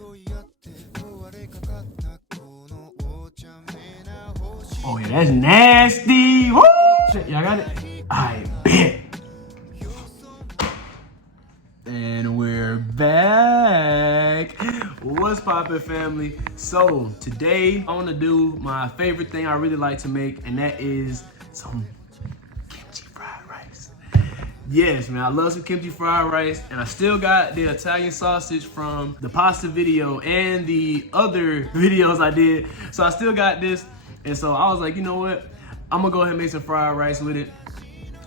Oh yeah, that's nasty. Woo! Y'all got it? I bet. And we're back. What's poppin', family? So today I want to do my favorite thing I really like to make, and that is some kimchi fried rice. Yes, man, I love some kimchi fried rice, and I still got the Italian sausage from the pasta video and the other videos I did. So I still got this, and so I was like, you know what? I'm gonna go ahead and make some fried rice with it.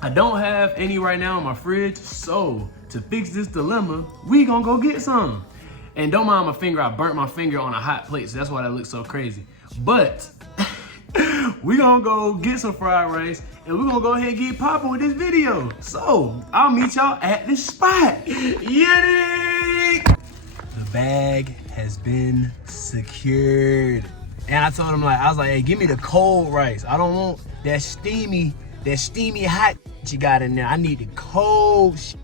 I don't have any right now in my fridge, so to fix this dilemma, we gonna go get some. And don't mind my finger, I burnt my finger on a hot plate, so that's why that looks so crazy. But we gonna go get some fried rice, and we're gonna go ahead and get popping with this video. So I'll meet y'all at this spot. Yeti! The bag has been secured. And I told him, I was like, hey, give me the cold rice. I don't want that steamy hot you got in there. I need the cold shit.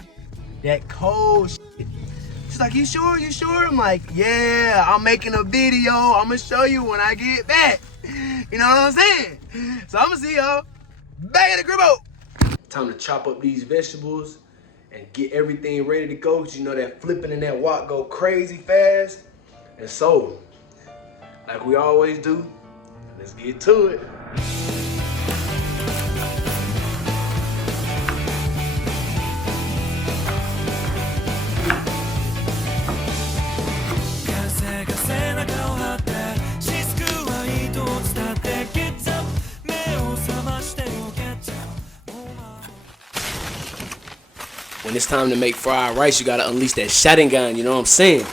That cold shit. She's like, you sure? You sure? I'm like, yeah, I'm making a video. I'm gonna show you when I get back. You know what I'm saying? So I'm gonna see y'all back at the gribbo. Time to chop up these vegetables and get everything ready to go. Cause you know that flipping and that wok go crazy fast. And so, like we always do, let's get to it. When it's time to make fried rice, you gotta unleash that Sharingan, you know what I'm saying?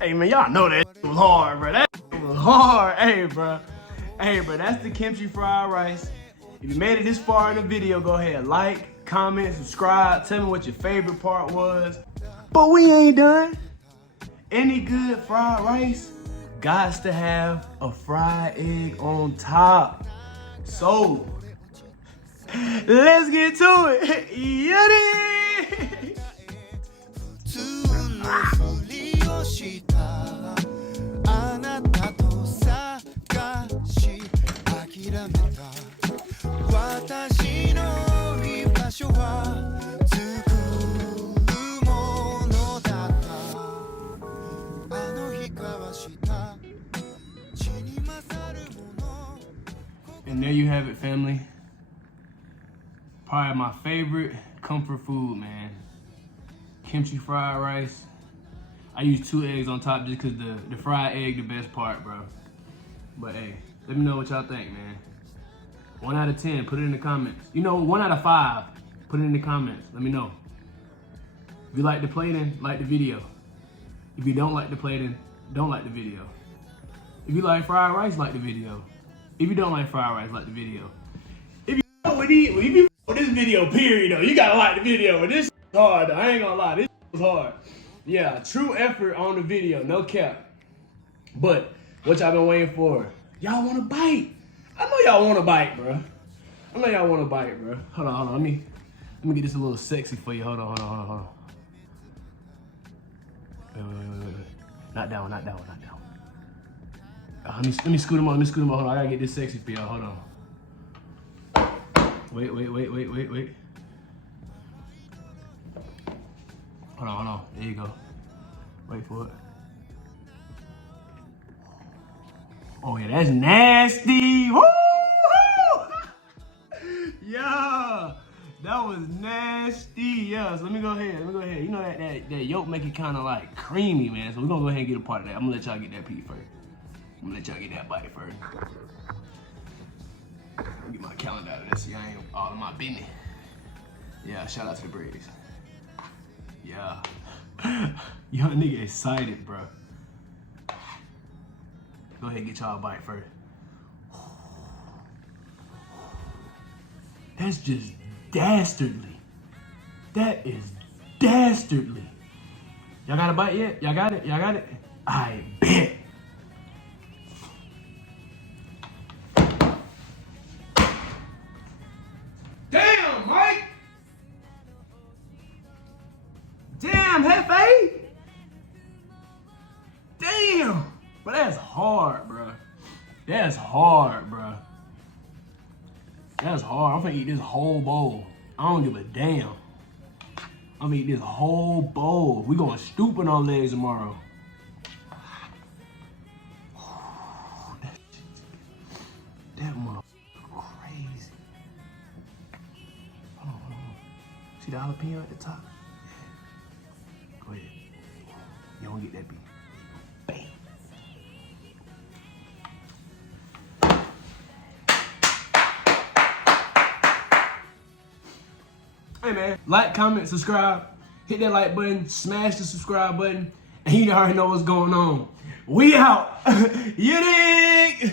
Hey man, y'all know that was hard, bro. That was hard. Hey, bro. Hey, bro, that's the kimchi fried rice. If you made it this far in the video, go ahead, like, comment, subscribe. Tell me what your favorite part was. But we ain't done. Any good fried rice gots to have a fried egg on top. So, let's get to it. Yeti! And there you have it, family. Probably my favorite comfort food, man. Kimchi fried rice. I use 2 eggs on top just because the fried egg the best part, bro. But hey, let me know what y'all think, man. 1 out of 10, put it in the comments. You know, 1 out of 5, put it in the comments. Let me know. If you like the plating, like the video. If you don't like the plating, don't like the video. If you like fried rice, like the video. If you don't like fried rice, like the video. If you with this video, period, though, you gotta like the video. And this is hard, though. I ain't gonna lie, this was hard. Yeah, true effort on the video, no cap. But what y'all been waiting for? Y'all want to bite? I know y'all want to bite, bro. I know y'all want to bite, bro. Hold on. Let Let me get this a little sexy for you. Hold on. Wait. Not that one. Let me scoot him up. Hold on, I gotta get this sexy for y'all. Hold on. Wait. Hold on. There you go. Wait for it. Oh yeah, that's nasty. Woo! Yeah, that was nasty. Yeah, so let me go ahead. You know that yolk make it kind of like creamy, man. So we're gonna go ahead and get a part of that. I'm gonna let y'all get that piece first. I'm gonna let y'all get that bite first. I'll get my calendar out of this so y'all ain't all in my business. Yeah, shout out to the Braves. Yeah. Young nigga excited, bro. Go ahead and get y'all a bite first. That's just dastardly. That is dastardly. Y'all got a bite yet? Y'all got it? I bet. Damn, Mike! Damn, Jefe! Damn! But that's hard, bro. That's hard. I'm finna eat this whole bowl. I don't give a damn. I'm gonna eat this whole bowl. We going stupid on legs tomorrow. That motherfucker crazy. Hold on. See the jalapeno at the top? Go ahead. You don't get that beat. Bam. Hey man, like, comment, subscribe, hit that like button, smash the subscribe button, and you already know what's going on. We out. You dig?